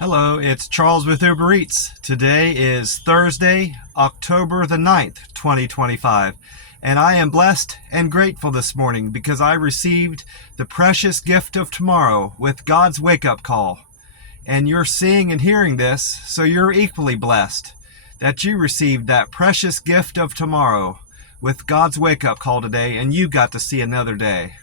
Hello, it's Charles with Uber Eats. Today is Thursday, October the 9th, 2025. And I am blessed and grateful this morning because I received the precious gift of tomorrow with God's wake-up call. And you're seeing and hearing this, so you're equally blessed that you received that precious gift of tomorrow with God's wake-up call today, and you got to see another day.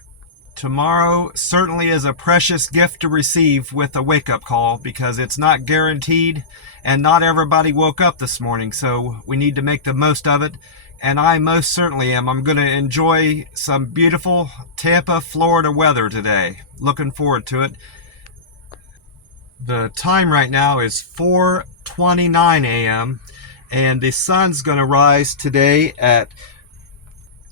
Tomorrow certainly is a precious gift to receive with a wake-up call because it's not guaranteed and not everybody woke up this morning, so we need to make the most of it, and I most certainly am. I'm going to enjoy some beautiful Tampa, Florida weather today. Looking forward to it. The time right now is 4:29 a.m. and the sun's going to rise today at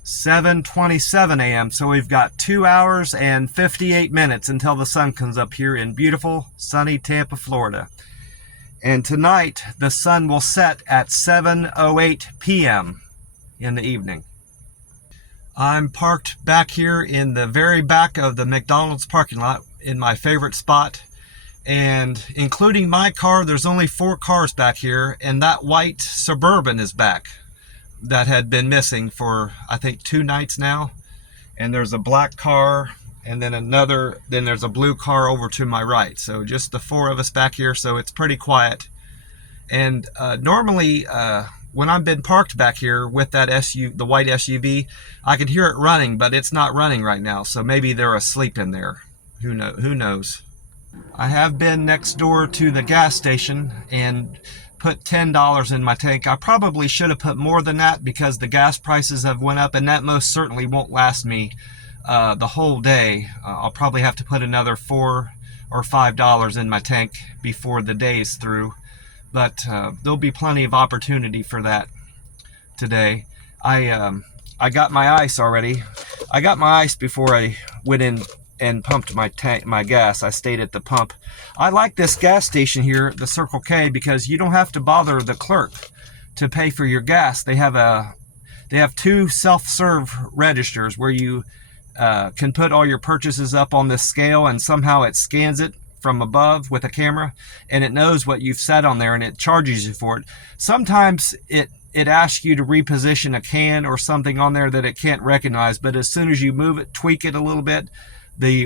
7:27 a.m. So we've got 2 hours and 58 minutes until the sun comes up here in beautiful, sunny Tampa, Florida. And tonight, the sun will set at 7:08 p.m. in the evening. I'm parked back here in the very back of the McDonald's parking lot in my favorite spot. And including my car, there's only 4 cars back here, and that white Suburban is back. That had been missing for I think 2 nights now, and there's a black car and then there's a blue car over to my right, so just the 4 of us back here, so it's pretty quiet. And normally when I've been parked back here with that the white SUV, I could hear it running, but it's not running right now, so maybe they're asleep in there. Who knows. I have been next door to the gas station and put $10 in my tank. I probably should have put more than that because the gas prices have went up, and that most certainly won't last me the whole day. I'll probably have to put another $4 or $5 in my tank before the day is through, but there'll be plenty of opportunity for that today. I got my ice already. I got my ice before I went in and pumped my gas. I stayed at the pump. I like this gas station here, the Circle K, because you don't have to bother the clerk to pay for your gas. They have 2 self-serve registers where you can put all your purchases up on this scale, and somehow it scans it from above with a camera, and it knows what you've set on there, and it charges you for it. Sometimes it asks you to reposition a can or something on there that it can't recognize, but as soon as you move it, tweak it a little bit,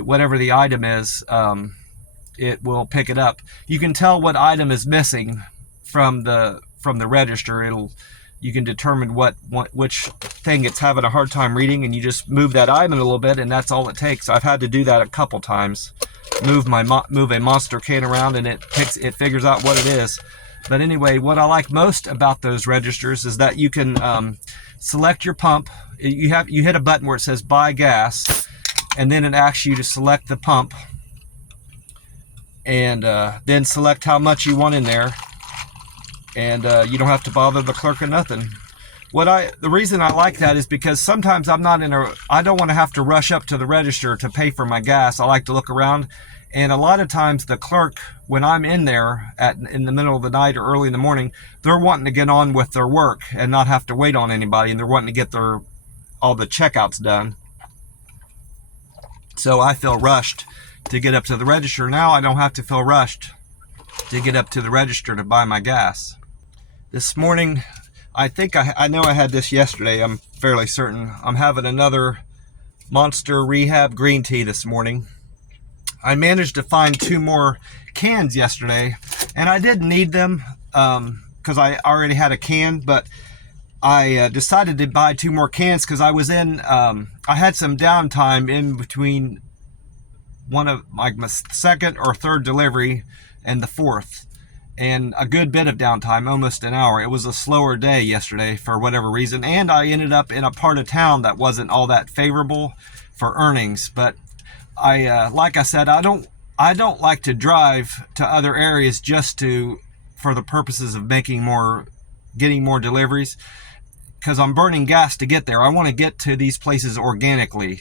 whatever the item is, it will pick it up. You can tell what item is missing from the register. You can determine which thing it's having a hard time reading, and you just move that item a little bit, and that's all it takes. I've had to do that a couple times. Move a Monster can around, and it figures out what it is. But anyway, what I like most about those registers is that you can select your pump. You hit a button where it says buy gas, and then it asks you to select the pump, and then select how much you want in there, and you don't have to bother the clerk or nothing. The reason I like that is because sometimes I don't want to have to rush up to the register to pay for my gas. I like to look around, and a lot of times the clerk, when I'm in there in the middle of the night or early in the morning, they're wanting to get on with their work and not have to wait on anybody, and they're wanting to get all the checkouts done. So I feel rushed to get up to the register. Now I don't have to feel rushed to get up to the register to buy my gas. This morning, I think I know I had this yesterday. I'm fairly certain. I'm having another Monster Rehab green tea this morning. I managed to find 2 more cans yesterday, and I didn't need them because I already had a can, but I decided to buy 2 more cans because I was I had some downtime in between one of my second or third delivery and the 4th, and a good bit of downtime, almost an hour. It was a slower day yesterday for whatever reason, and I ended up in a part of town that wasn't all that favorable for earnings. But like I said, I don't like to drive to other areas just for the purposes of getting more deliveries, because I'm burning gas to get there. I want to get to these places organically,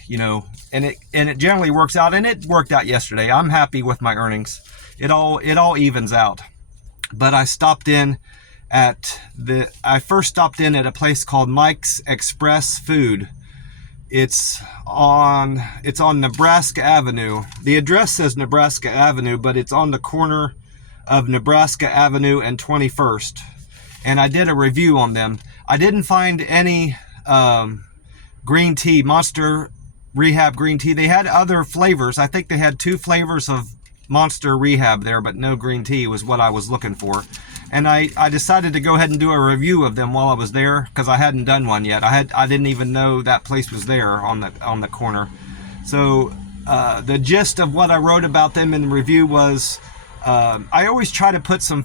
and it generally works out, and it worked out yesterday. I'm happy with my earnings. It all evens out. But I first stopped in at a place called Mike's Express Food. It's on Nebraska Avenue. The address says Nebraska Avenue, but it's on the corner of Nebraska Avenue and 21st. And I did a review on them. I didn't find any green tea, Monster Rehab green tea. They had other flavors. I think they had 2 flavors of Monster Rehab there, but no green tea was what I was looking for. And I decided to go ahead and do a review of them while I was there, because I hadn't done one yet. I didn't even know that place was there on the corner. So the gist of what I wrote about them in the review was, I always try to put some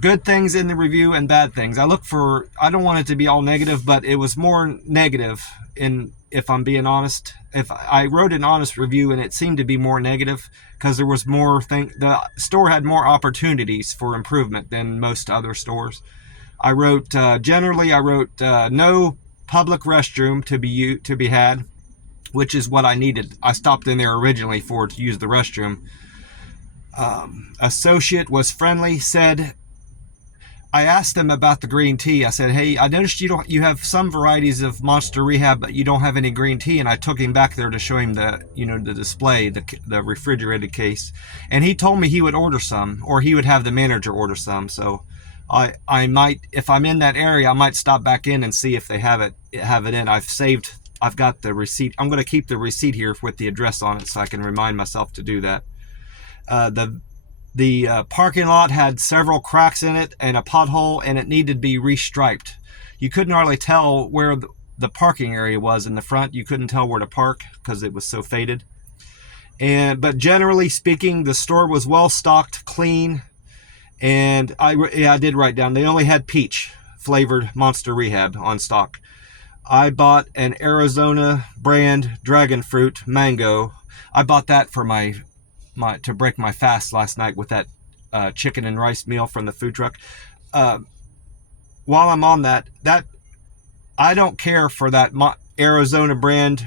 good things in the review and bad things. I don't want it to be all negative, but it was more negative, if I'm being honest. If I wrote an honest review, and it seemed to be more negative, because there was the store had more opportunities for improvement than most other stores. I wrote, generally, no public restroom to be had, which is what I needed. I stopped in there originally to use the restroom. Associate was friendly, said, I asked them about the green tea. I said, hey, I noticed you have some varieties of Monster Rehab, but you don't have any green tea. And I took him back there to show him the display, the refrigerated case. And he told me he would order some, or he would have the manager order some. So I might, if I'm in that area, I might stop back in and see if they have it in. I've got the receipt. I'm going to keep the receipt here with the address on it, so I can remind myself to do that. The parking lot had several cracks in it and a pothole, and it needed to be restriped. You couldn't hardly tell where the parking area was in the front. You couldn't tell where to park because it was so faded. But generally speaking, the store was well stocked, clean, and I did write down they only had peach flavored Monster Rehab on stock. I bought an Arizona brand dragon fruit mango. I bought that for to break my fast last night with that chicken and rice meal from the food truck. While I'm on that I don't care for that Arizona brand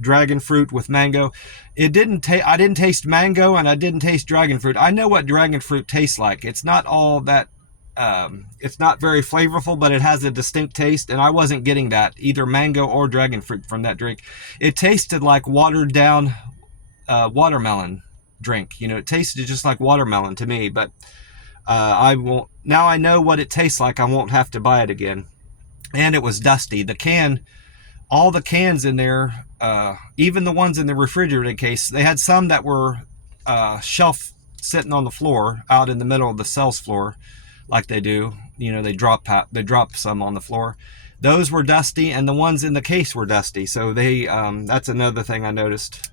dragon fruit with mango. I didn't taste mango, and I didn't taste dragon fruit. I know what dragon fruit tastes like. It's not all that it's not very flavorful, but it has a distinct taste, and I wasn't getting that, either mango or dragon fruit, from that drink. It tasted like watered down watermelon drink. It tasted just like watermelon to me, but I won't. Now I know what it tastes like. I won't have to buy it again. And it was dusty. All the cans in there, even the ones in the refrigerated case, they had some that were shelf sitting on the floor out in the middle of the sales floor, like they do. They drop some on the floor. Those were dusty, and the ones in the case were dusty. So that's another thing I noticed.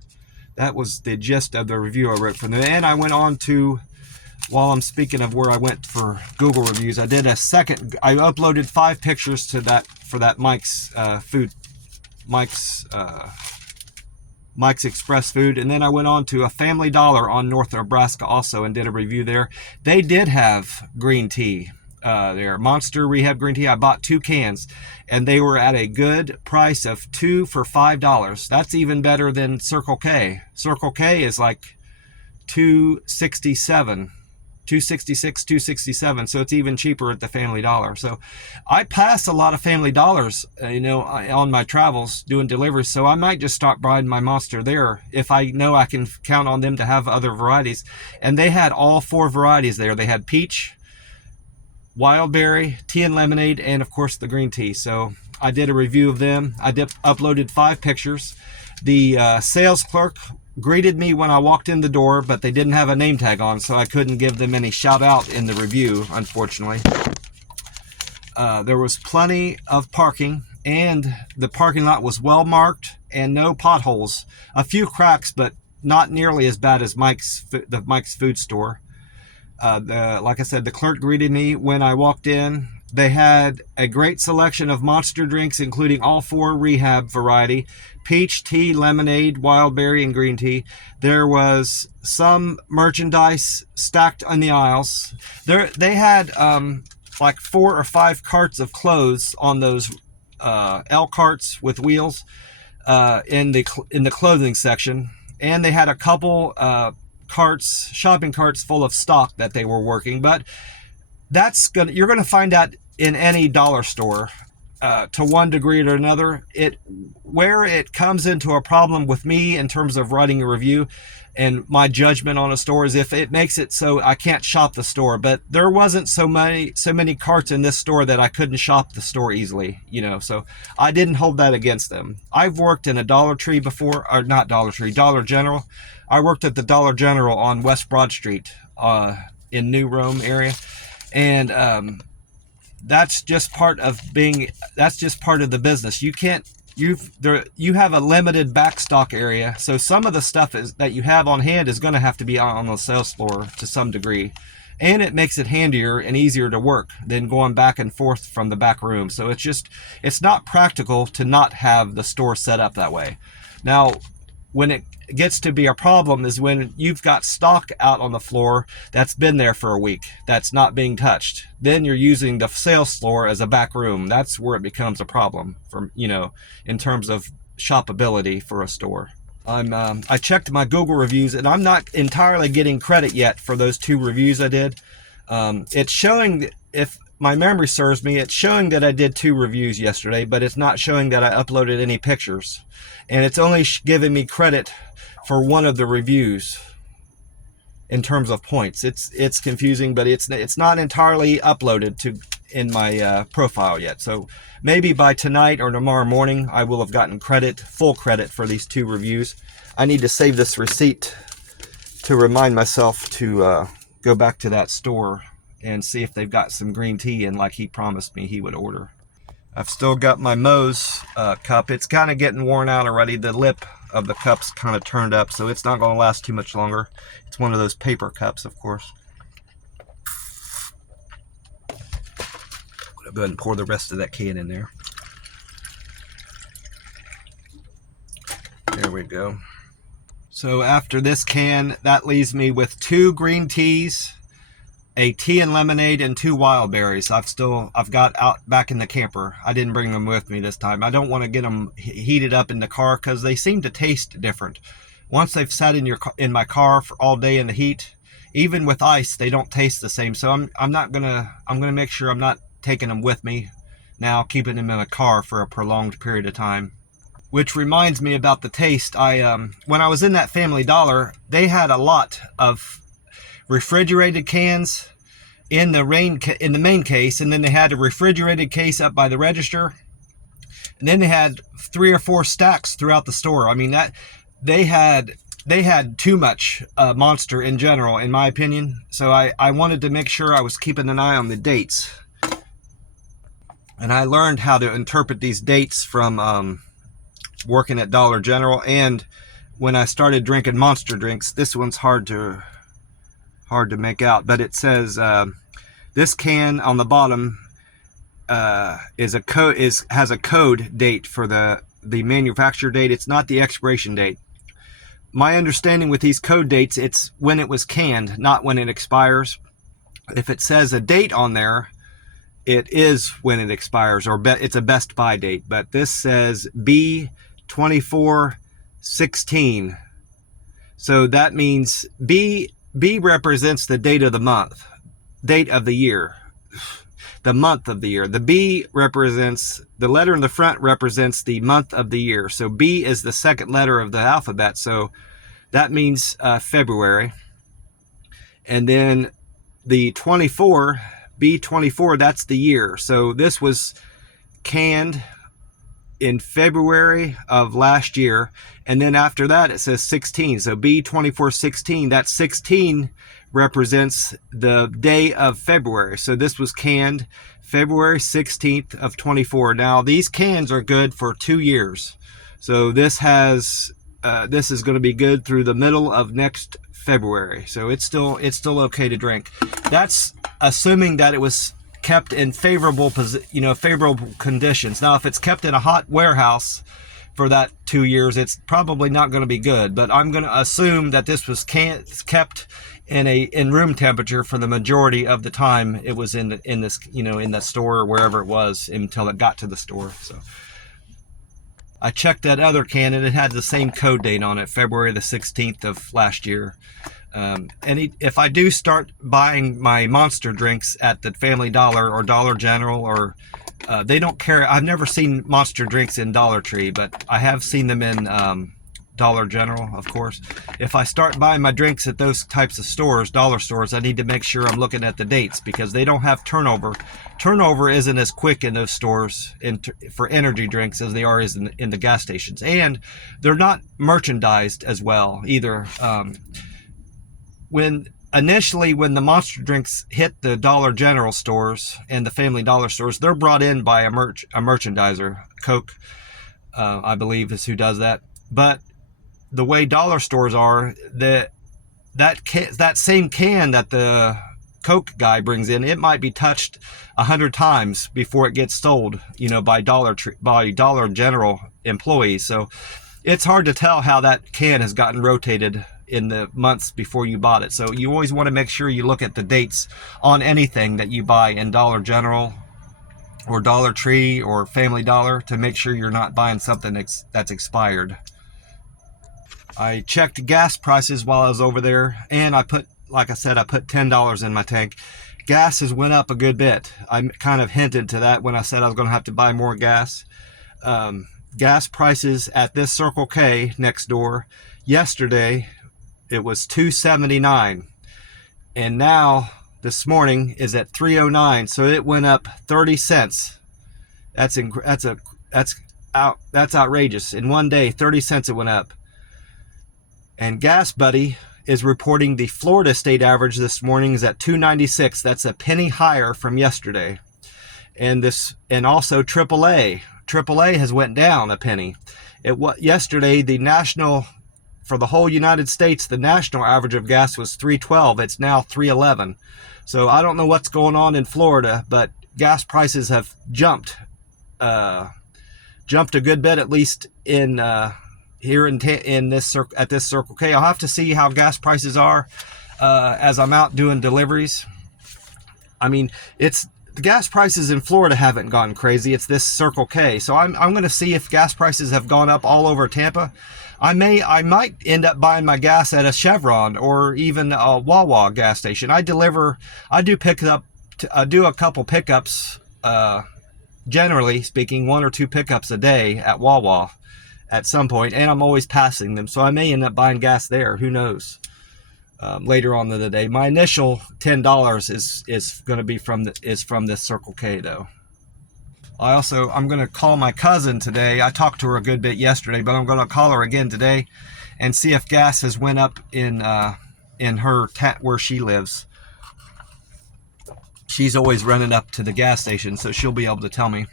That was the gist of the review I wrote for them. And I went on to, while I'm speaking of where I went for Google reviews, I uploaded 5 pictures for that Mike's Express Food. And then I went on to a Family Dollar on North Nebraska also and did a review there. They did have green tea there, Monster Rehab green tea. I bought 2 cans, and they were at a good price of 2 for $5. That's even better than Circle K. Circle K is like $2.67, $2.67, so it's even cheaper at the Family Dollar. So I pass a lot of Family Dollars, on my travels doing deliveries, so I might just stop buying my Monster there if I know I can count on them to have other varieties. And they had all 4 varieties there. They had peach, wild berry, tea and lemonade, and of course the green tea. So I did a review of them. I uploaded 5 pictures. The sales clerk greeted me when I walked in the door, but they didn't have a name tag on, so I couldn't give them any shout out in the review, unfortunately. There was plenty of parking, and the parking lot was well marked and no potholes. A few cracks, but not nearly as bad as the Mike's Food Store. Like I said, the clerk greeted me when I walked in. They had a great selection of Monster drinks, including all 4 Rehab variety: peach, tea, lemonade, wild berry, and green tea. There was some merchandise stacked on the aisles. They had like 4 or 5 carts of clothes on those L carts with wheels in the clothing section, and they had a couple shopping carts full of stock that they were working. But you're gonna find that in any dollar store. to one degree or another. Where it comes into a problem with me in terms of writing a review and my judgment on a store is if it makes it so I can't shop the store. But there wasn't so many carts in this store that I couldn't shop the store easily, so I didn't hold that against them. I've worked in a Dollar Tree before, or not Dollar Tree, Dollar General. I worked at the Dollar General on West Broad Street in New Rome area, and that's just part of the business. You have a limited backstock area, so some of the stuff that you have on hand is going to have to be on the sales floor to some degree, and it makes it handier and easier to work than going back and forth from the back room. So it's not practical to not have the store set up that way. Now, when it gets to be a problem is when you've got stock out on the floor that's been there for a week that's not being touched. Then you're using the sales floor as a back room. That's where it becomes a problem in terms of shopability for a store. I checked my Google reviews, and I'm not entirely getting credit yet for those 2 reviews I did. It's showing, if my memory serves me, it's showing that I did 2 reviews yesterday, but it's not showing that I uploaded any pictures. And it's only giving me credit for one of the reviews in terms of points. It's confusing, but it's not entirely uploaded in my profile yet. So maybe by tonight or tomorrow morning, I will have gotten full credit for these 2 reviews. I need to save this receipt to remind myself to go back to that store and see if they've got some green tea in like he promised me he would order. I've still got my Moe's cup. It's kind of getting worn out already. The lip of the cup's kind of turned up, so it's not going to last too much longer. It's one of those paper cups, of course. I'm going to go ahead and pour the rest of that can in there. There we go. So after this can, that leaves me with 2 green teas, a tea and lemonade, and 2 wild berries. I've got out back in the camper. I didn't bring them with me this time. I don't want to get them heated up in the car because they seem to taste different. Once they've sat in my car for all day in the heat, even with ice, they don't taste the same. So I'm gonna make sure I'm not taking them with me now, keeping them in a car for a prolonged period of time. Which reminds me about the taste. When I was in that Family Dollar, they had a lot of refrigerated cans in the main case, and then they had a refrigerated case up by the register, and then they had 3 or 4 stacks throughout the store. I mean, that they had too much Monster in general, in my opinion. So I wanted to make sure I was keeping an eye on the dates, and I learned how to interpret these dates from working at Dollar General, and when I started drinking Monster drinks. This one's hard to make out, but it says this can on the bottom has a code date for the manufacturer date. It's not the expiration date. My understanding with these code dates, it's when it was canned, not when it expires. If it says a date on there, it is when it expires, or it's a best buy date. But this says B2416, so that means B represents the date of the month, date of the year, the month of the year. The B represents, the letter in the front represents the month of the year. So B is the second letter of the alphabet. So that means February. And then the 24, B24, that's the year. So this was canned in February of last year, and then after that it says 16, so B2416, that 16 represents the day of February. So this was canned February 16th of 24. Now these cans are good for 2 years, so this is going to be good through the middle of next February. So it's still okay to drink. That's assuming that it was kept in favorable conditions. Now, if it's kept in a hot warehouse for that 2 years, it's probably not going to be good. But I'm going to assume that this was kept in room temperature for the majority of the time it was in the store or wherever it was until it got to the store. So I checked that other can, and it had the same code date on it, February the 16th of last year. If I do start buying my Monster drinks at the Family Dollar or Dollar General or They don't carry, I've never seen Monster drinks in Dollar Tree, but I have seen them in Dollar General, of course. If I start buying my drinks at those types of stores, dollar stores, I need to make sure I'm looking at the dates, because they don't have turnover. Turnover isn't as quick in those stores for energy drinks as they are in the gas stations. And they're not merchandised as well either. Initially, when the Monster drinks hit the Dollar General stores and the Family Dollar stores, they're brought in by a merchandiser. Coke, I believe, is who does that. But the way dollar stores are, that same can that the Coke guy brings in, it might be touched 100 times before it gets sold, by Dollar General employees. So it's hard to tell how that can has gotten rotated in the months before you bought it. So you always want to make sure you look at the dates on anything that you buy in Dollar General or Dollar Tree or Family Dollar, to make sure you're not buying something that's expired. I checked gas prices while I was over there, and I put $10 in my tank. Gas has went up a good bit. I kind of hinted to that when I said I was going to have to buy more gas. Gas prices at this Circle K next door, yesterday it was $2.79, and now this morning is at $3.09. So it went up 30 cents. That's outrageous. In one day, 30 cents it went up. And Gas Buddy is reporting the Florida state average this morning is at $2.96. That's a penny higher from yesterday. And also AAA. AAA has went down a penny. Yesterday, the national, for the whole United States, the national average of gas was $3.12. It's now $3.11. So I don't know what's going on in Florida, but gas prices have jumped a good bit, at least in here at this Circle K. I'll have to see how gas prices are as I'm out doing deliveries. I mean, the gas prices in Florida haven't gone crazy. It's this Circle K. So I'm going to see if gas prices have gone up all over Tampa. I might end up buying my gas at a Chevron or even a Wawa gas station. I do a couple pickups, generally speaking, 1 or 2 pickups a day at Wawa at some point, and I'm always passing them. So I may end up buying gas there. Who knows? Later on in the day. My initial $10 is going to be from this Circle K though. I'm going to call my cousin today. I talked to her a good bit yesterday, but I'm going to call her again today and see if gas has went up in her where she lives. She's always running up to the gas station, so she'll be able to tell me.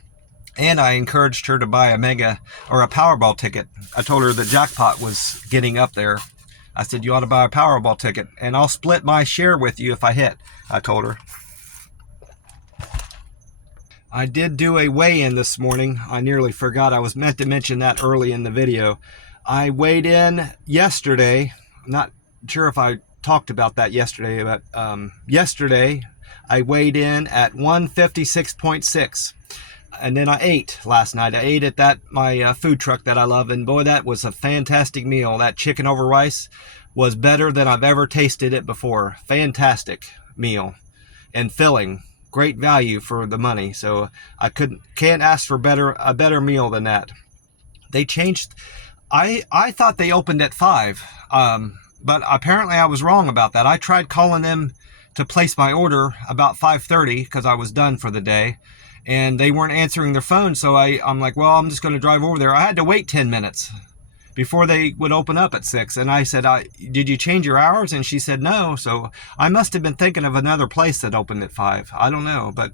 And I encouraged her to buy a Powerball ticket. I told her the jackpot was getting up there. I said, you ought to buy a Powerball ticket, and I'll split my share with you if I hit, I told her. I did do a weigh-in this morning. I nearly forgot. I was meant to mention that early in the video. I weighed in yesterday. I'm not sure if I talked about that yesterday, but yesterday I weighed in at 156.6. And then I ate last night. I ate at my food truck that I love, and boy, that was a fantastic meal. That chicken over rice was better than I've ever tasted it before. Fantastic meal and filling. Great value for the money. So I can't ask for a better meal than that. They changed. I thought they opened at 5, but apparently I was wrong about that. I tried calling them to place my order about 5:30 because I was done for the day, and they weren't answering their phone. So I'm like, well, I'm just going to drive over there. I had to wait 10 minutes before they would open up at 6. And I said, did you change your hours? And she said, no. So I must have been thinking of another place that opened at 5. I don't know, but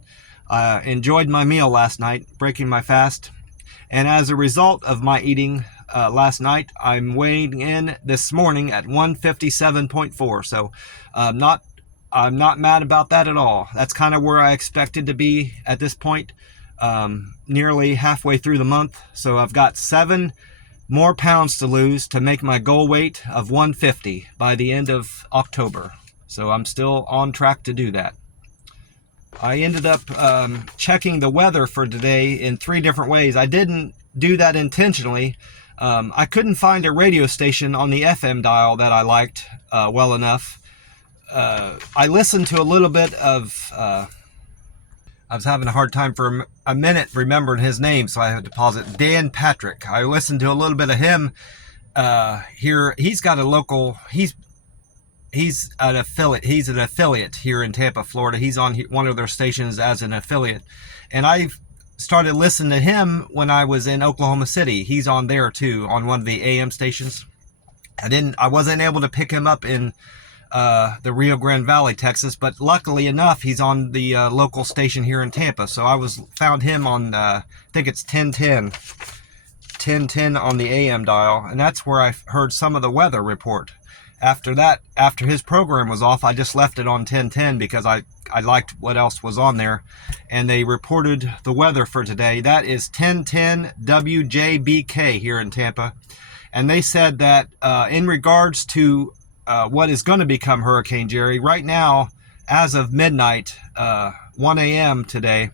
enjoyed my meal last night, breaking my fast. And as a result of my eating last night, I'm weighing in this morning at 157.4. So I'm not mad about that at all. That's kind of where I expected to be at this point, nearly halfway through the month. So I've got 7 more pounds to lose to make my goal weight of 150 by the end of October. So I'm still on track to do that. I ended up checking the weather for today in 3 different ways. I didn't do that intentionally. I couldn't find a radio station on the FM dial that I liked well enough. I listened to a little bit of I was having a hard time for a minute remembering his name, so I had to pause it. Dan Patrick. I listened to a little bit of him here. He's got a local. He's an affiliate. He's an affiliate here in Tampa, Florida. He's on one of their stations as an affiliate, and I started listening to him when I was in Oklahoma City. He's on there too, on one of the AM stations. I wasn't able to pick him up in the Rio Grande Valley, Texas, but luckily enough, he's on the local station here in Tampa. So I found him on, I think it's 1010 on the AM dial, and that's where I heard some of the weather report. After that, after his program was off, I just left it on 1010 because I liked what else was on there, and they reported the weather for today. That is 1010 WJBK here in Tampa, and they said that in regards to what is going to become Hurricane Jerry, right now, as of midnight, 1 a.m. today,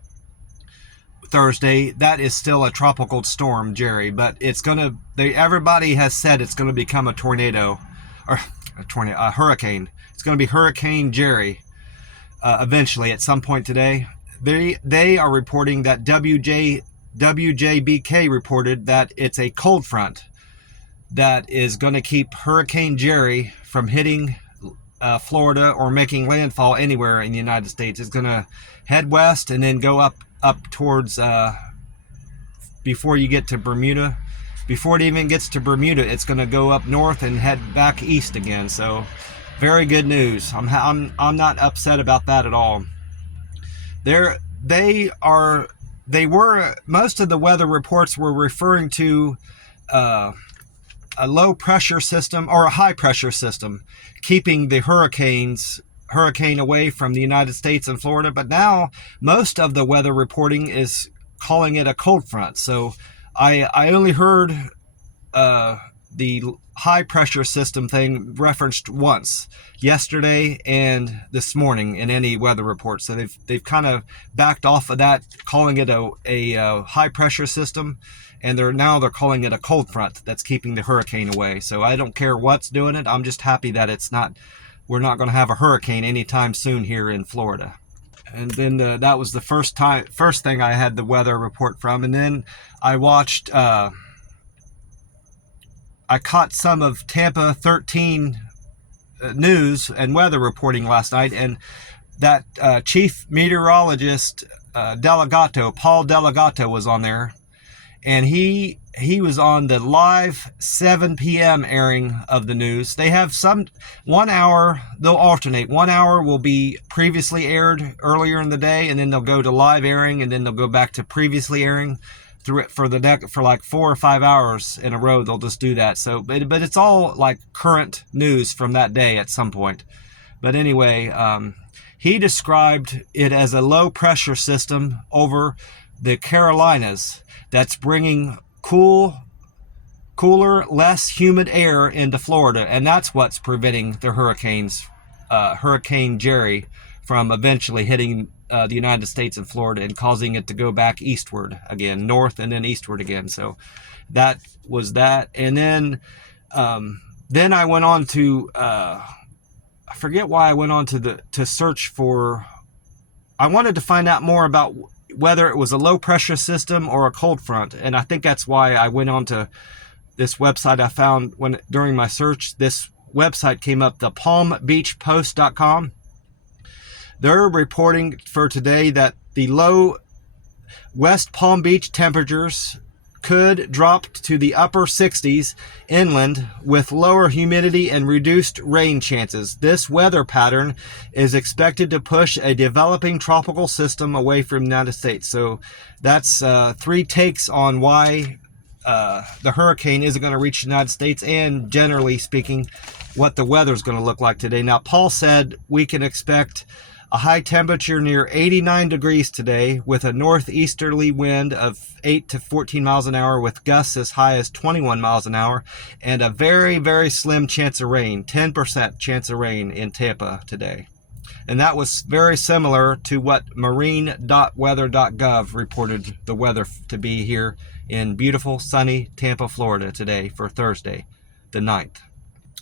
Thursday, that is still a tropical storm, Jerry, but it's going to, everybody has said it's going to become a tornado, or a hurricane. It's going to be Hurricane Jerry eventually at some point today. They are reporting that WJBK reported that it's a cold front that is going to keep Hurricane Jerry from hitting Florida or making landfall anywhere in the United States. It's going to head west and then go up towards before you get to Bermuda. Before it even gets to Bermuda, it's going to go up north and head back east again. So, very good news. I'm not upset about that at all. Most of the weather reports were referring to a low pressure system or a high pressure system keeping the hurricane away from the United States and Florida. But now most of the weather reporting is calling it a cold front. So I only heard the high pressure system thing referenced once, yesterday and this morning, in any weather report. So they've kind of backed off of that, calling it a high pressure system, and they're calling it a cold front that's keeping the hurricane away. So I don't care what's doing it. I'm just happy that we're not going to have a hurricane anytime soon here in Florida. And then that was the first thing I had the weather report from. And then I watched, I caught some of Tampa 13 news and weather reporting last night. And that chief meteorologist, Paul Delegato was on there. And he was on the live 7 p.m. airing of the news. They have 1 hour, they'll alternate. 1 hour will be previously aired earlier in the day, and then they'll go to live airing, and then they'll go back to previously airing for like 4 or 5 hours in a row. They'll just do that. So, but it's all like current news from that day at some point. But anyway, he described it as a low pressure system over the Carolinas that's bringing cooler, less humid air into Florida, and that's what's preventing the Hurricane Jerry from eventually hitting the United States and Florida and causing it to go back eastward again, north and then eastward again. So that was that. And then I went on to I forget why I went on to search for. I wanted to find out more about whether it was a low pressure system or a cold front, and I think that's why I went on to this website I found during my search. This website came up, the palmbeachpost.com. They're reporting for today that the low West Palm Beach temperatures could drop to the upper 60s inland with lower humidity and reduced rain chances. This weather pattern is expected to push a developing tropical system away from the United States. So that's 3 takes on why the hurricane isn't going to reach the United States, and generally speaking, what the weather is going to look like today. Now, Paul said we can expect a high temperature near 89 degrees today with a northeasterly wind of 8 to 14 miles an hour with gusts as high as 21 miles an hour, and a very, very slim chance of rain, 10% chance of rain in Tampa today. And that was very similar to what marine.weather.gov reported the weather to be here in beautiful, sunny Tampa, Florida today for Thursday, the 9th.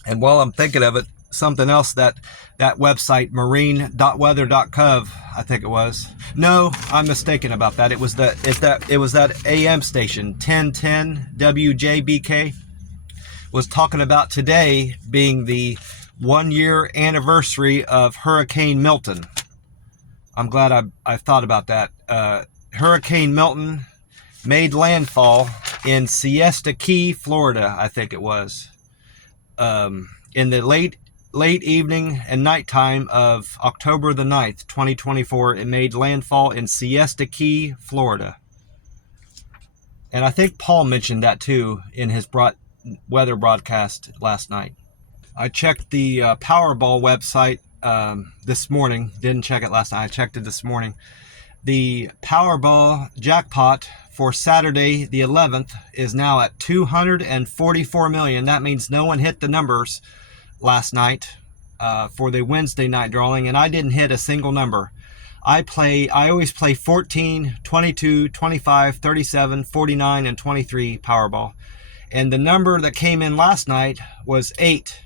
And while I'm thinking of it, something else, that website, marine.weather.gov, I think it was. No, I'm mistaken about that. It was that AM station, 1010 WJBK, was talking about today being the 1-year anniversary of Hurricane Milton. I'm glad I thought about that. Hurricane Milton made landfall in Siesta Key, Florida, I think it was. In the late evening and nighttime of October the 9th, 2024, it made landfall in Siesta Key, Florida. And I think Paul mentioned that too in his weather broadcast last night. I checked the Powerball website this morning. Didn't check it last night. I checked it this morning. The Powerball jackpot for Saturday the 11th is now at $244 million. That means no one hit the numbers last night for the Wednesday night drawing, and I didn't hit a single number. I always play 14, 22, 25, 37, 49, and 23 Powerball. And the number that came in last night was 8,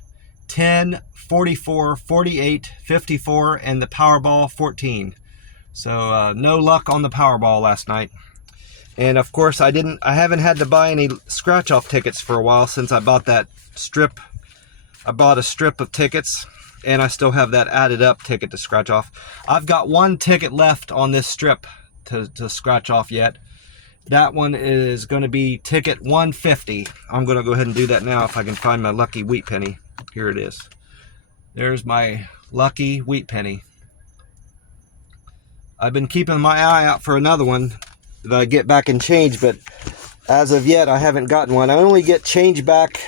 10, 44, 48, 54, and the Powerball 14. So no luck on the Powerball last night. And of course I haven't had to buy any scratch off tickets for a while since I bought that strip. I bought a strip of tickets, and I still have that added up ticket to scratch off. I've got one ticket left on this strip to scratch off yet. That one is going to be ticket 150. I'm going to go ahead and do that now if I can find my lucky wheat penny. Here it is. There's my lucky wheat penny. I've been keeping my eye out for another one that I get back in change, but as of yet I haven't gotten one. I only get change back.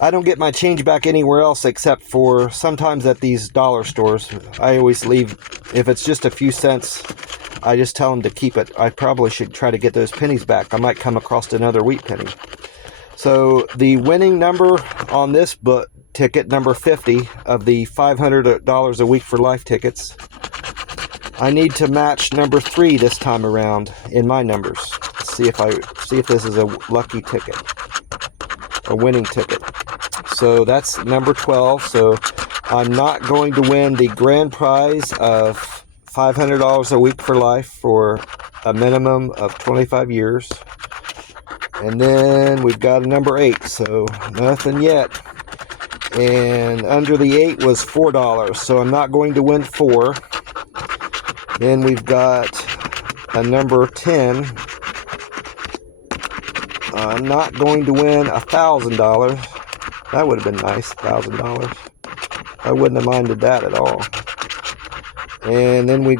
I don't get my change back anywhere else except for sometimes at these dollar stores. I always leave, if it's just a few cents, I just tell them to keep it. I probably should try to get those pennies back. I might come across another wheat penny. So the winning number on this ticket, number 50 of the $500 a week for life tickets, I need to match number 3 this time around in my numbers. Let's see if this is a lucky ticket, a winning ticket. So that's number 12. So I'm not going to win the grand prize of $500 a week for life for a minimum of 25 years. And then we've got a number 8, so nothing yet. And under the 8 was $4, so I'm not going to win 4. Then we've got a number 10. I'm not going to win $1,000. That would have been nice, $1,000. I wouldn't have minded that at all. And then I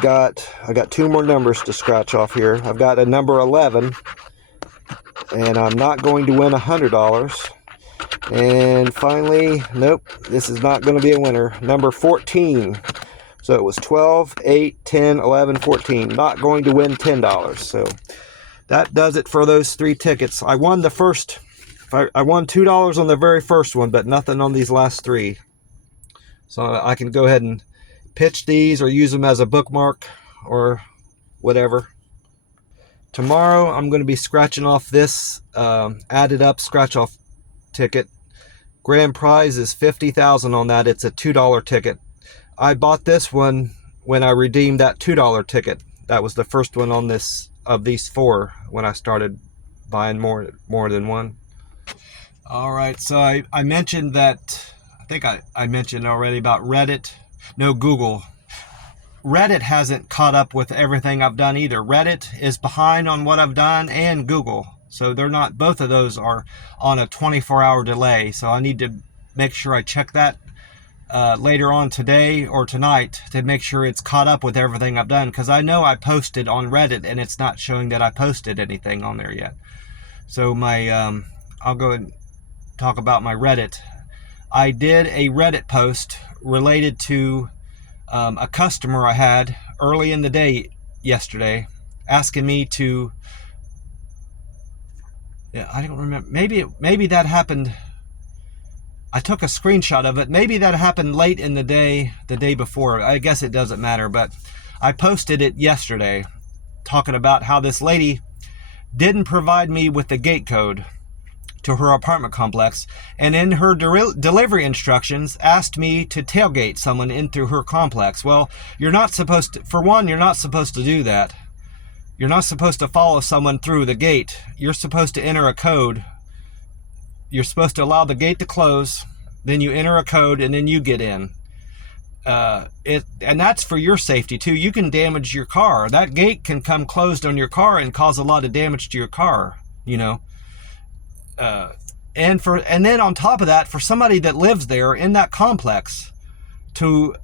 got 2 more numbers to scratch off here. I've got a number 11, and I'm not going to win $100. And finally, nope, this is not going to be a winner. Number 14. So it was 12, 8, 10, 11, 14. Not going to win $10. So that does it for those 3 tickets. I won the first. I won $2 on the very first one, but nothing on these last 3. So I can go ahead and pitch these or use them as a bookmark or whatever. Tomorrow I'm going to be scratching off this added up scratch off ticket. Grand prize is $50,000 on that. It's a $2 ticket. I bought this one when I redeemed that $2 ticket. That was the first one on this of these 4 when I started buying more than one. All right, so I mentioned that, I think I mentioned already about Reddit. No, Google. Reddit hasn't caught up with everything I've done either. Reddit is behind on what I've done, and Google. So they're not, both of those are on a 24-hour delay. So I need to make sure I check that later on today or tonight to make sure it's caught up with everything I've done, because I know I posted on Reddit and it's not showing that I posted anything on there yet. So I'll go and talk about my Reddit. I did a Reddit post related to a customer I had early in the day yesterday asking me to, I don't remember, maybe that happened. I took a screenshot of it. Maybe that happened late in the day before. I guess it doesn't matter, but I posted it yesterday talking about how this lady didn't provide me with the gate code to her apartment complex, and in her delivery instructions asked me to tailgate someone into her complex. Well, you're not supposed to, for one, you're not supposed to do that. You're not supposed to follow someone through the gate. You're supposed to enter a code. You're supposed to allow the gate to close, then you enter a code, and then you get in. And that's for your safety too. You can damage your car. That gate can come closed on your car and cause a lot of damage to your car, you know. And then on top of that, for somebody that lives there in that complex to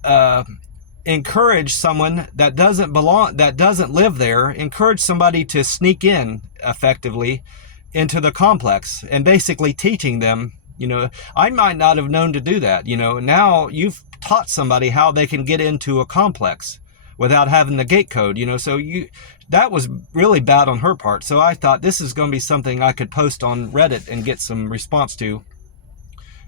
encourage someone that doesn't live there, encourage somebody to sneak in effectively into the complex and basically teaching them, you know, I might not have known to do that, you know. Now you've taught somebody how they can get into a complex without having the gate code, you know. So that was really bad on her part. So I thought this is going to be something I could post on Reddit and get some response to,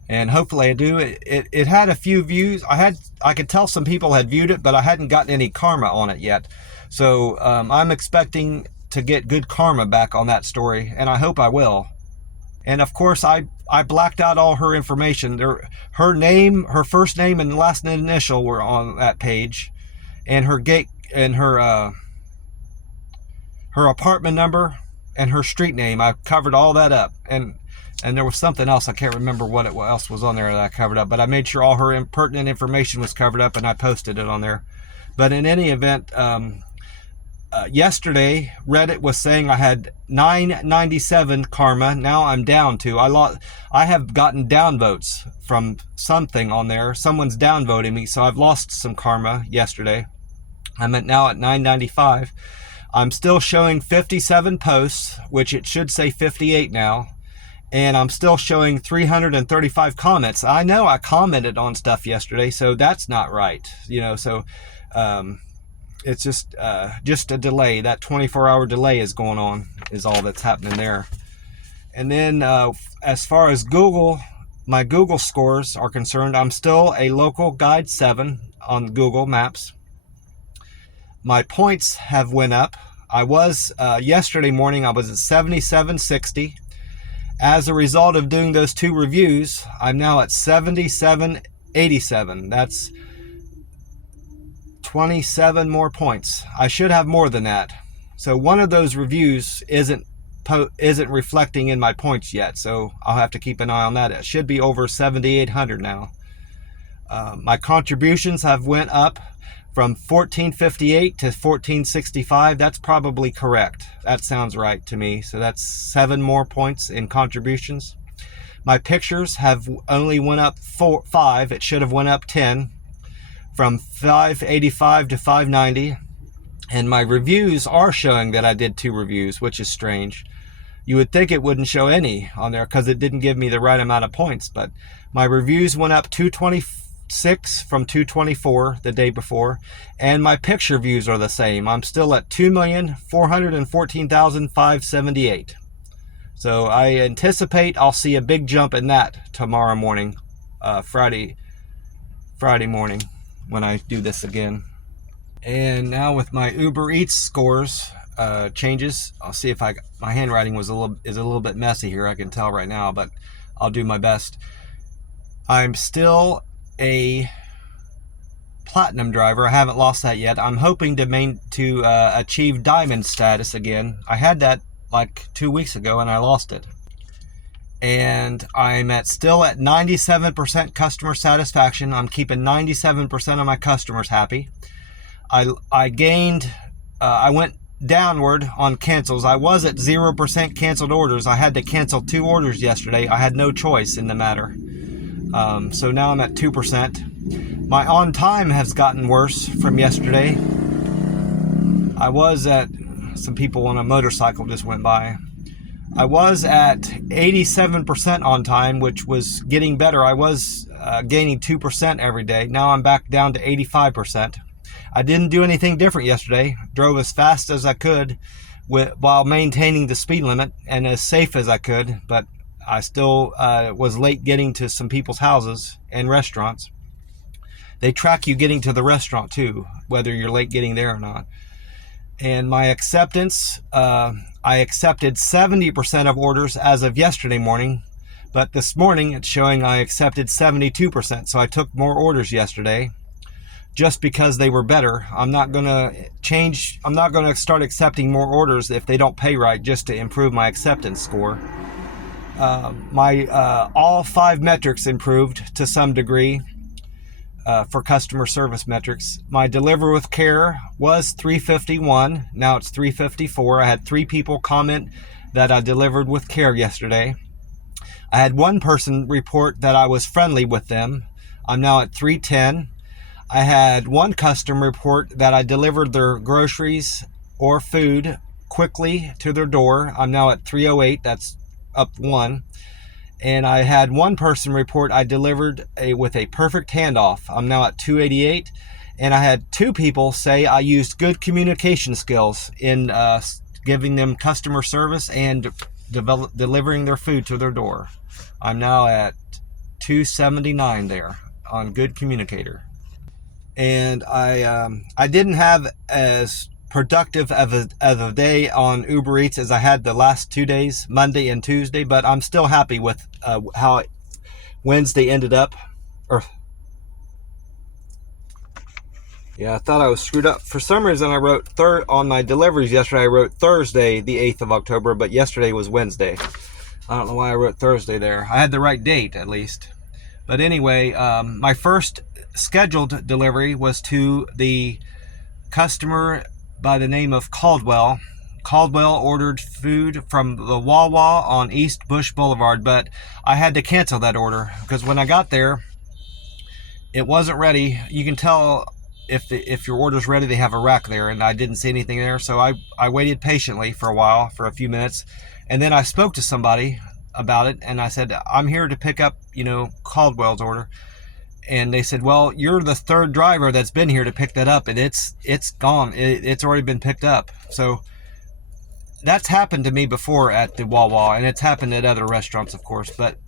and hopefully I do. It had a few views. I could tell some people had viewed it, but I hadn't gotten any karma on it yet. So I'm expecting to get good karma back on that story, and I hope I will. And of course, I blacked out all her information. Her name, her first name and last initial were on that page, and her gate and her apartment number and her street name. I covered all that up, and there was something else. I can't remember what else was on there that I covered up, but I made sure all her pertinent information was covered up, and I posted it on there. But in any event, yesterday Reddit was saying I had 997 karma. Now I'm down to, I have gotten downvotes from something on there. Someone's downvoting me, so I've lost some karma yesterday. I'm now at 995. I'm still showing 57 posts, which it should say 58 now, and I'm still showing 335 comments. I know I commented on stuff yesterday, so that's not right, you know. So it's just a delay. That 24-hour delay is going on, is all that's happening there. And then as far as Google, my Google scores are concerned, I'm still a local guide 7 on Google Maps. My points have went up. I was yesterday morning, I was at 7760. As a result of doing those 2 reviews, I'm now at 7787. That's 27 more points. I should have more than that. So one of those reviews isn't reflecting in my points yet, so I'll have to keep an eye on that. It should be over 7,800 now. My contributions have went up from 1458 to 1465. That's probably correct. That sounds right to me. So that's 7 more points in contributions. My pictures have only went up 5. It should have went up 10, from 585 to 590. And my reviews are showing that I did 2 reviews, which is strange. You would think it wouldn't show any on there because it didn't give me the right amount of points, but my reviews went up 226 from 224 the day before, and my picture views are the same. I'm still at 2,414,578. So I anticipate I'll see a big jump in that tomorrow morning, Friday morning, when I do this again. And now with my Uber Eats scores changes, I'll see if my handwriting is a little bit messy here, I can tell right now, but I'll do my best. I'm still a platinum driver. I haven't lost that yet. I'm hoping to achieve diamond status again. I had that like 2 weeks ago and I lost it. And I'm still at 97% customer satisfaction. I'm keeping 97% of my customers happy. I went downward on cancels. I was at 0% canceled orders. I had to cancel 2 orders yesterday. I had no choice in the matter. So now I'm at 2%. My on time has gotten worse from yesterday. I was at, some people on a motorcycle just went by. I was at 87% on time, which was getting better. I was gaining 2% every day. Now I'm back down to 85%. I didn't do anything different yesterday. Drove as fast as I could while maintaining the speed limit and as safe as I could, but I still was late getting to some people's houses and restaurants. They track you getting to the restaurant too, whether you're late getting there or not. And my acceptance, I accepted 70% of orders as of yesterday morning, but this morning it's showing I accepted 72%. So I took more orders yesterday just because they were better. I'm not going to start accepting more orders if they don't pay right, just to improve my acceptance score. My all 5 metrics improved to some degree for customer service metrics. My deliver with care was 351. Now it's 354. I had 3 people comment that I delivered with care yesterday. I had 1 person report that I was friendly with them. I'm now at 310. I had 1 customer report that I delivered their groceries or food quickly to their door. I'm now at 308. That's up 1. And I had 1 person report I delivered with a perfect handoff. I'm now at 288. And I had 2 people say I used good communication skills in giving them customer service and delivering their food to their door. I'm now at 279 there on good communicator. And I didn't have as productive of a day on Uber Eats as I had the last 2 days, Monday and Tuesday, but I'm still happy with how Wednesday ended up. Yeah, I thought I was screwed up. For some reason, I wrote on my deliveries yesterday, I wrote Thursday, the 8th of October, but yesterday was Wednesday. I don't know why I wrote Thursday there. I had the right date, at least. But anyway, my first scheduled delivery was to the customer by the name of Caldwell. Caldwell ordered food from the Wawa on East Bush Boulevard, but I had to cancel that order because when I got there, it wasn't ready. You can tell if your order's ready, they have a rack there, and I didn't see anything there. So I waited patiently for a while, for a few minutes, and then I spoke to somebody about it, and I said, I'm here to pick up, Caldwell's order. And they said, well, you're the 3rd driver that's been here to pick that up, and it's gone. It's already been picked up. So that's happened to me before at the Wawa, and it's happened at other restaurants, of course, but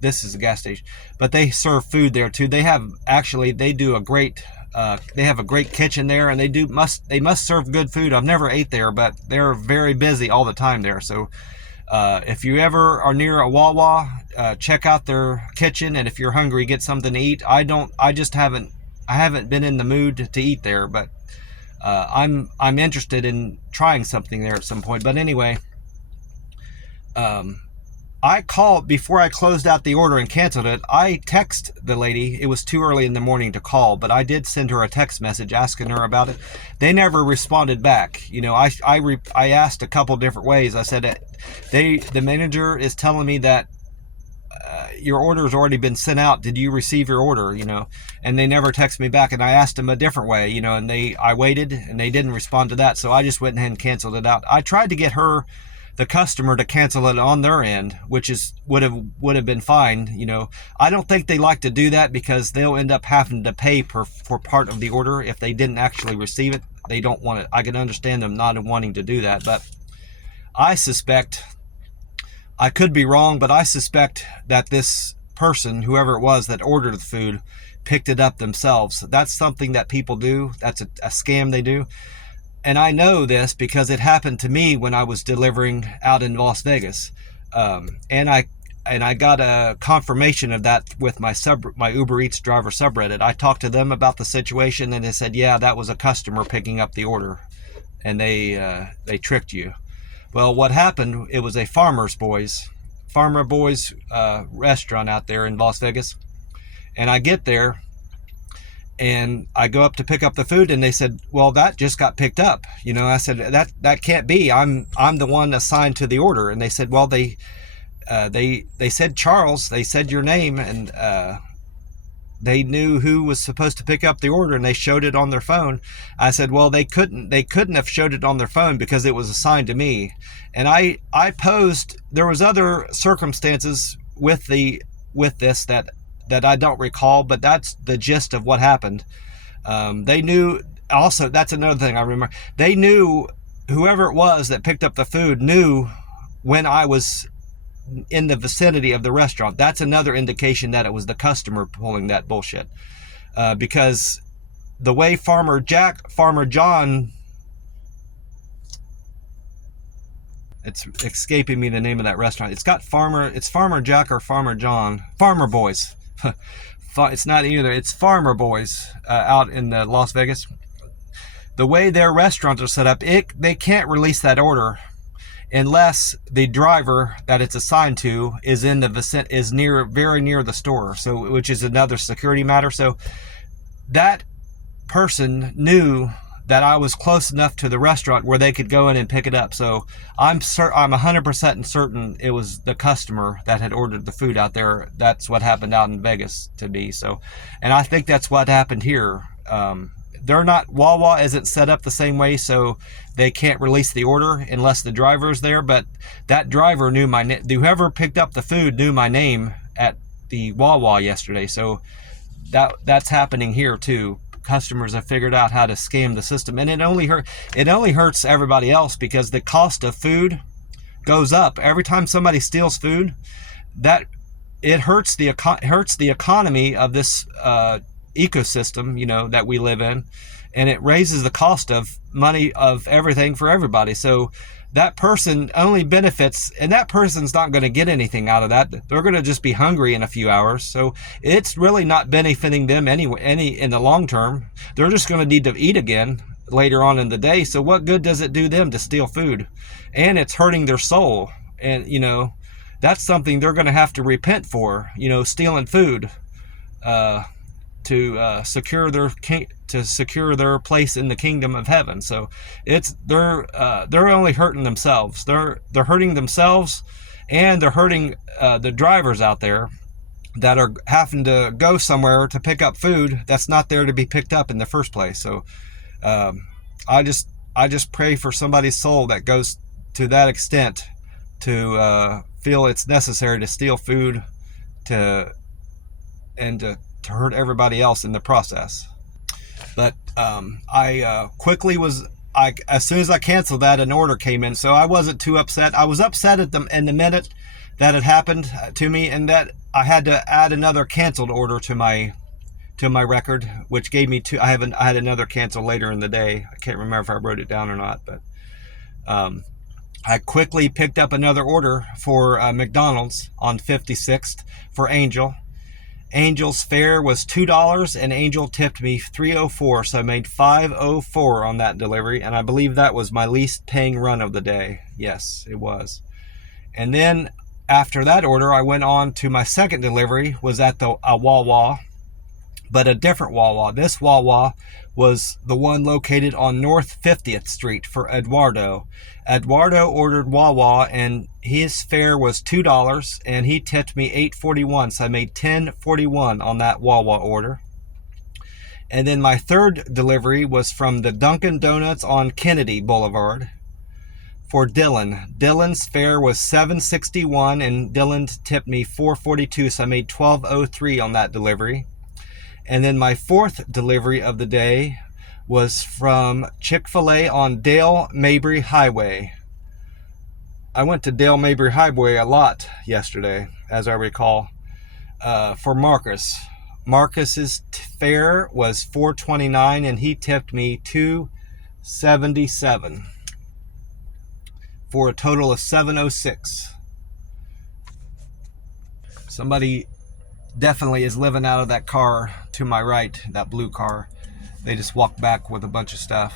this is a gas station. But they serve food there too. They have they have a great kitchen there, and they must serve good food. I've never ate there, but they're very busy all the time there. So if you ever are near a Wawa, check out their kitchen, and if you're hungry, get something to eat. I haven't been in the mood to eat there, but I'm interested in trying something there at some point. But anyway, I called before I closed out the order and canceled it. I texted the lady. It was too early in the morning to call, but I did send her a text message asking her about it. They never responded back. I asked a couple different ways. I said, the manager is telling me that your order's already been sent out. Did you receive your order? And they never text me back. And I asked them a different way, and I waited, and they didn't respond to that. So I just went ahead and canceled it out. I tried to get the customer to cancel it on their end, which would have been fine. I don't think they like to do that because they'll end up having to pay for part of the order if they didn't actually receive it. They don't want it. I can understand them not wanting to do that, but I suspect, I could be wrong, but I suspect that this person, whoever it was that ordered the food, picked it up themselves. That's something that people do. That's a scam they do. And I know this because it happened to me when I was delivering out in Las Vegas. And I got a confirmation of that with my Uber Eats driver subreddit. I talked to them about the situation, and they said, yeah, that was a customer picking up the order, and they tricked you. Well, what happened, it was a Farmer Boys restaurant out there in Las Vegas. And I get there, and I go up to pick up the food, and they said, well, that just got picked up. I said, that can't be. I'm the one assigned to the order. And they said, well, they said Charles, they said your name, and they knew who was supposed to pick up the order, and they showed it on their phone. I said, well, they couldn't have showed it on their phone because it was assigned to me. And I posed, there was other circumstances with this that I don't recall, but that's the gist of what happened. They knew also, that's another thing I remember. They knew, whoever it was that picked up the food knew when I was in the vicinity of the restaurant. That's another indication that it was the customer pulling that bullshit. Because the way Farmer John, It's escaping me the name of that restaurant. It's Farmer Jack or Farmer John. Farmer Boys. It's not either. It's Farmer Boys out in Las Vegas. The way their restaurants are set up, they can't release that order unless the driver that it's assigned to is in the very near the store. So, which is another security matter. So that person knew that I was close enough to the restaurant where they could go in and pick it up. So I'm 100% certain it was the customer that had ordered the food out there. That's what happened out in Vegas to me. So, and I think that's what happened here. Wawa isn't set up the same way, so they can't release the order unless the driver is there. But that driver knew my name. Whoever picked up the food knew my name at the Wawa yesterday. So that's happening here too. Customers have figured out how to scam the system, and it only hurts everybody else because the cost of food goes up every time somebody steals food. That it hurts the economy of this ecosystem, that we live in, and it raises the cost of money of everything for everybody. So that person only benefits, and that person's not going to get anything out of that. They're going to just be hungry in a few hours. So it's really not benefiting them any in the long term. They're just going to need to eat again later on in the day. So what good does it do them to steal food? And it's hurting their soul. And that's something they're going to have to repent for. Stealing food to secure their place in the kingdom of heaven. So they're only hurting themselves. They're hurting themselves, and they're hurting the drivers out there that are having to go somewhere to pick up food that's not there to be picked up in the first place. So I just pray for somebody's soul that goes to that extent to feel it's necessary to steal food to hurt everybody else in the process. But as soon as I canceled that, an order came in, so I wasn't too upset. I was upset in the minute that it happened to me, and that I had to add another canceled order to my record, which gave me I had another cancel later in the day. I can't remember if I wrote it down or not, but I quickly picked up another order for McDonald's on 56th for Angel. Angel's fare was $2, and Angel tipped me $3.04, so I made $5.04 on that delivery, and I believe that was my least paying run of the day. Yes, it was. And then after that order, I went on to my second delivery, was at a Wawa, but a different Wawa. This Wawa was the one located on North 50th Street for Eduardo. Eduardo ordered Wawa, and his fare was $2, and he tipped me $8.41, so I made $10.41 on that Wawa order. And then my third delivery was from the Dunkin' Donuts on Kennedy Boulevard for Dylan. Dylan's fare was $7.61, and Dylan tipped me $4.42, so I made $12.03 on that delivery. And then my fourth delivery of the day was from Chick-fil-A on Dale Mabry Highway. I went to Dale Mabry Highway a lot yesterday, as I recall, for Marcus. Marcus's fare was $4.29, and he tipped me $2.77 for a total of $7.06. Somebody definitely is living out of that car to my right, that blue car. They just walked back with a bunch of stuff.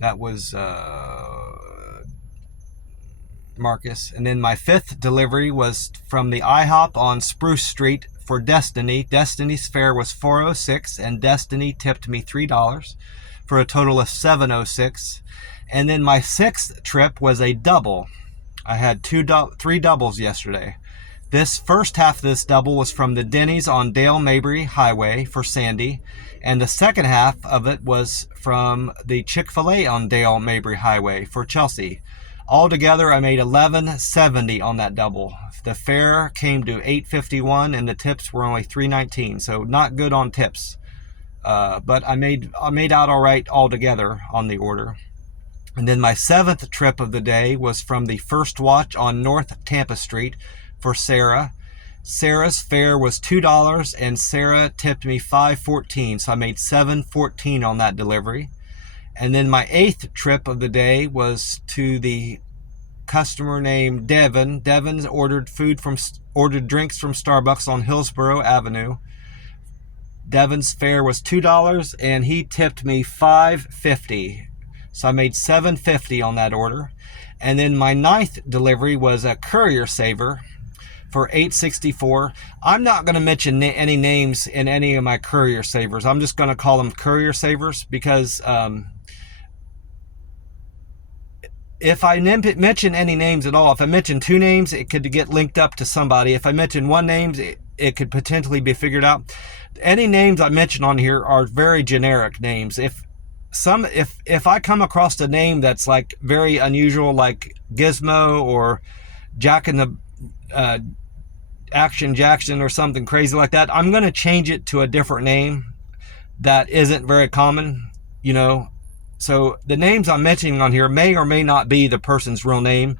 That was Marcus. And then my fifth delivery was from the IHOP on Spruce Street for Destiny. Destiny's fare was $4.06, and Destiny tipped me $3 for a total of $7.06. And then my sixth trip was a double. I had three doubles yesterday. This first half of this double was from the Denny's on Dale Mabry Highway for Sandy, and the second half of it was from the Chick-fil-A on Dale Mabry Highway for Chelsea. Altogether, I made $11.70 on that double. The fare came to $8.51, and the tips were only $3.19, so not good on tips. But I made out all right altogether on the order. And then my seventh trip of the day was from the First Watch on North Tampa Street for Sarah. Sarah's fare was $2, and Sarah tipped me $5.14, so I made $7.14 on that delivery. And then my 8th trip of the day was to the customer named Devin. Devin's ordered drinks from Starbucks on Hillsborough Avenue. Devin's fare was $2 and he tipped me $5.50. So I made $7.50 on that order. And then my 9th delivery was a Courier Saver for $8.64. I'm not going to mention any names in any of my Courier Savers. I'm just going to call them Courier Savers because if I mention any names at all, if I mention 2 names, it could get linked up to somebody. If I mention 1 name, it could potentially be figured out. Any names I mention on here are very generic names. If I come across a name that's like very unusual, like Gizmo or Jack in the Action Jackson or something crazy like that, I'm going to change it to a different name that isn't very common, you know. So the names I'm mentioning on here may or may not be the person's real name.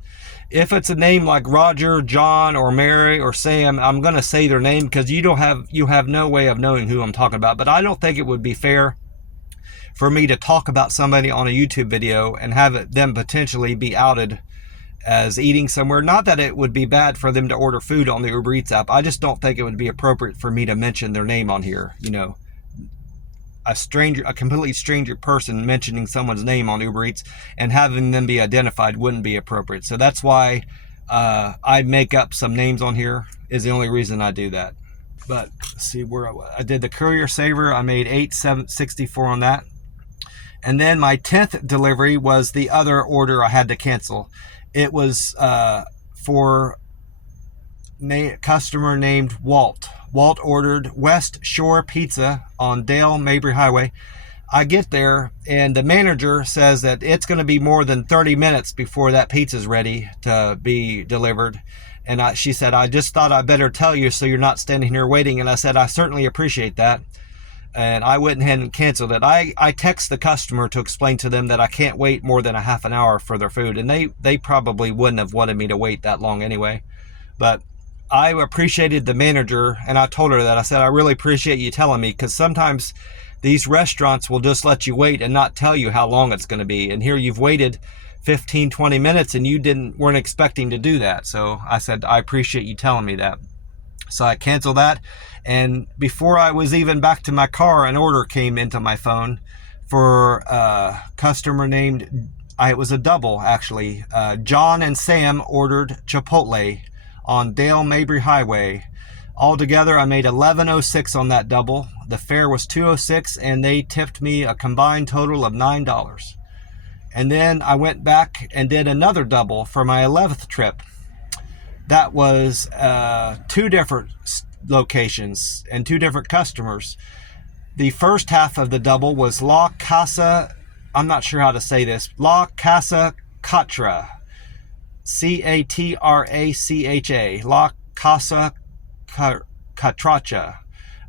If it's a name like Roger, John, or Mary, or Sam, I'm going to say their name because you have no way of knowing who I'm talking about. But I don't think it would be fair for me to talk about somebody on a YouTube video and have them potentially be outed as eating somewhere. Not that it would be bad for them to order food on the Uber Eats app. I just don't think it would be appropriate for me to mention their name on here, you know. A completely stranger person mentioning someone's name on Uber Eats and having them be identified wouldn't be appropriate. So that's why I make up some names on here, is the only reason I do that. But let's see where I did the Courier Saver. I made $8.64 on that. And then my 10th delivery was the other order I had to cancel. It was for a customer named Walt. Walt ordered West Shore Pizza on Dale Mabry Highway. I get there and the manager says that it's going to be more than 30 minutes before that pizza's ready to be delivered. And she said, I just thought I'd better tell you so you're not standing here waiting. And I said, I certainly appreciate that. And I went ahead and canceled it. I text the customer to explain to them that I can't wait more than a half an hour for their food. And they probably wouldn't have wanted me to wait that long anyway. But I appreciated the manager, and I told her that. I said, I really appreciate you telling me, because sometimes these restaurants will just let you wait and not tell you how long it's going to be. And here you've waited 15, 20 minutes and you weren't expecting to do that. So I said, I appreciate you telling me that. So I canceled that. And before I was even back to my car, an order came into my phone for a customer named, it was a double actually. John and Sam ordered Chipotle on Dale Mabry Highway. Altogether, I made $11.06 on that double. The fare was $2.06, and they tipped me a combined total of $9. And then I went back and did another double for my 11th trip. That was 2 different locations and 2 different customers. The first half of the double was La Casa, I'm not sure how to say this, La Casa Catra. Catracha, La Casa Catracha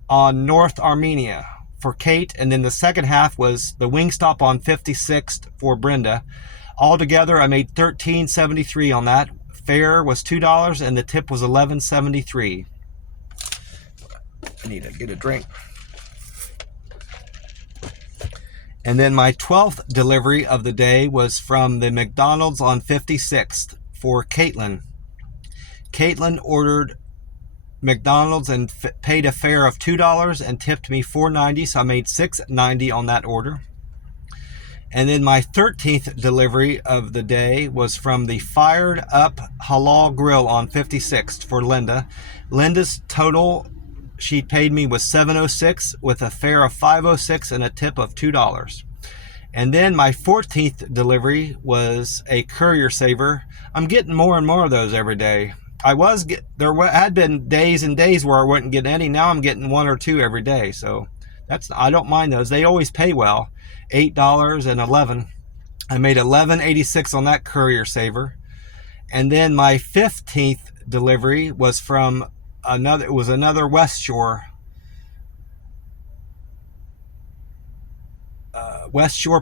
on North Armenia for Kate. And then the second half was the Wingstop on 56th for Brenda. Altogether, I made $13.73 on that. Fare was $2 and the tip was $11.73. I need to get a drink. And then my 12th delivery of the day was from the McDonald's on 56th for Caitlin. Caitlin ordered McDonald's and paid a fare of $2 and tipped me $4.90, so I made $6.90 on that order. And then my 13th delivery of the day was from the Fired Up Halal Grill on 56th for Linda. Linda's total she paid me was $7.06 with a fare of $5.06 and a tip of $2. And then my 14th delivery was a Courier Saver. I'm getting more and more of those every day. There had been days and days where I wouldn't get any. Now I'm getting 1 or 2 every day. So I don't mind those. They always pay well. $8 and $11. I made $11.86 on that Courier Saver. And then my 15th delivery was from another West Shore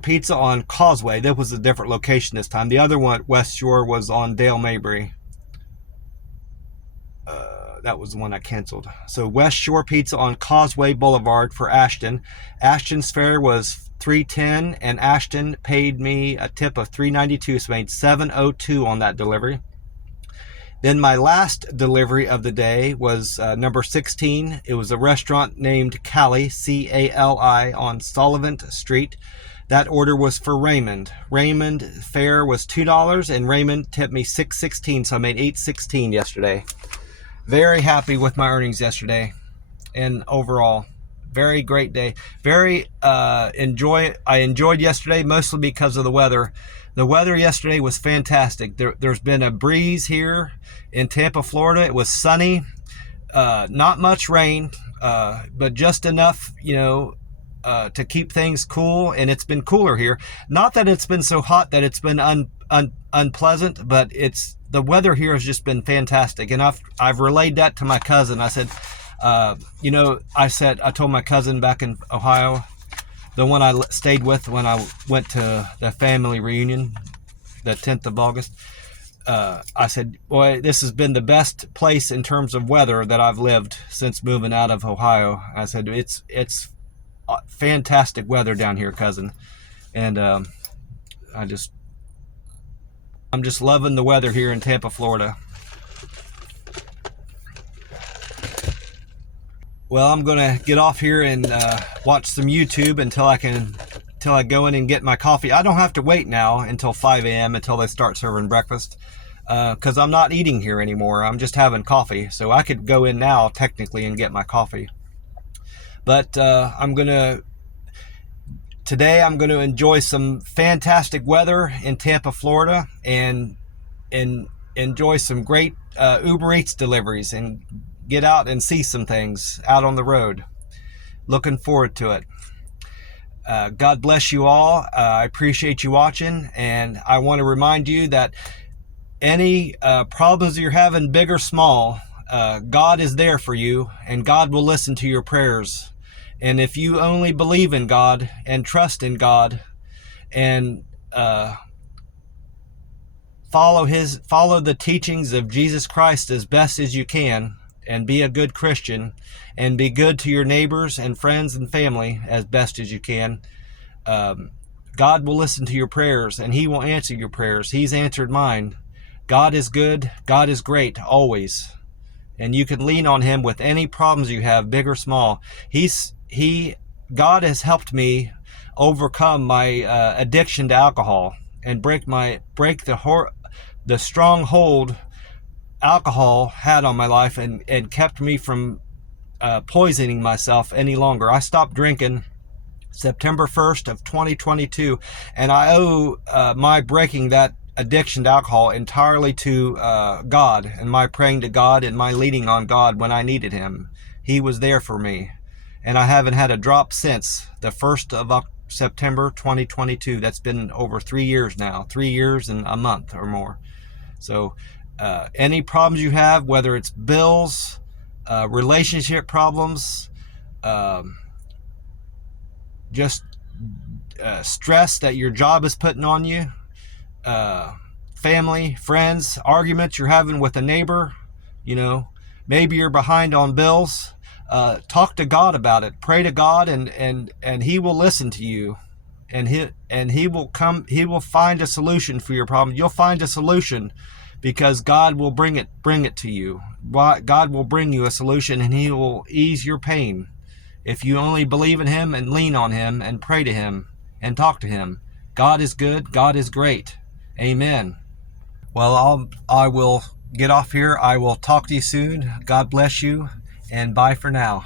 Pizza on Causeway. That was a different location this time. The other one, West Shore, was on Dale Mabry. that was the one I canceled. So West Shore Pizza on Causeway Boulevard for Ashton. Ashton's fare was $3.10, and Ashton paid me a tip of $3.92, so I made $7.02 on that delivery. Then my last delivery of the day was number 16. It was a restaurant named Cali, C-A-L-I, on Sullivan Street. That order was for Raymond. Raymond fare was $2, and Raymond tipped me $6.16, so I made $8.16 yesterday. Very happy with my earnings yesterday, and overall, very great day. I enjoyed yesterday, mostly because of the weather. The weather yesterday was fantastic. There's been a breeze here in Tampa, Florida. It was sunny, not much rain, but just enough, to keep things cool, and it's been cooler here. Not that it's been so hot that it's been unpleasant, but the weather here has just been fantastic. And I've relayed that to my cousin. I said, I told my cousin back in Ohio, the one I stayed with when I went to the family reunion, the 10th of August. I said, boy, this has been the best place in terms of weather that I've lived since moving out of Ohio. I said, it's fantastic weather down here, cousin. And I'm just loving the weather here in Tampa, Florida. Well, I'm gonna get off here and watch some YouTube until I go in and get my coffee. I don't have to wait now until 5 a.m. until they start serving breakfast, because I'm not eating here anymore. I'm just having coffee, so I could go in now technically and get my coffee. But today I'm going to enjoy some fantastic weather in Tampa, Florida, and enjoy some great Uber Eats deliveries and get out and see some things out on the road. Looking forward to it. God bless you all. I appreciate you watching, and I want to remind you that any problems you're having, big or small, God is there for you, and God will listen to your prayers. And if you only believe in God and trust in God and follow the teachings of Jesus Christ as best as you can, and be a good Christian, and be good to your neighbors and friends and family as best as you can, God will listen to your prayers, and He will answer your prayers. He's answered mine. God is good. God is great, always. And you can lean on Him with any problems you have, big or small. God has helped me overcome my addiction to alcohol and break the stronghold alcohol had on my life, and kept me from poisoning myself any longer. I stopped drinking September 1st of 2022, and I owe my breaking that addiction to alcohol entirely to God, and my praying to God and my leaning on God when I needed Him. He was there for me, and I haven't had a drop since the 1st of September 2022. That's been over 3 years now, 3 years and a month or more. So any problems you have, whether it's bills, relationship problems, just stress that your job is putting on you, family, friends, arguments you're having with a neighbor, maybe you're behind on bills, talk to God about it. Pray to God, and He will listen to you, and He will find a solution for your problem. You'll find a solution, because God will bring it to you. God will bring you a solution, and He will ease your pain if you only believe in Him and lean on Him and pray to Him and talk to Him. God is good. God is great. Amen. Well, I will get off here. I will talk to you soon. God bless you, and bye for now.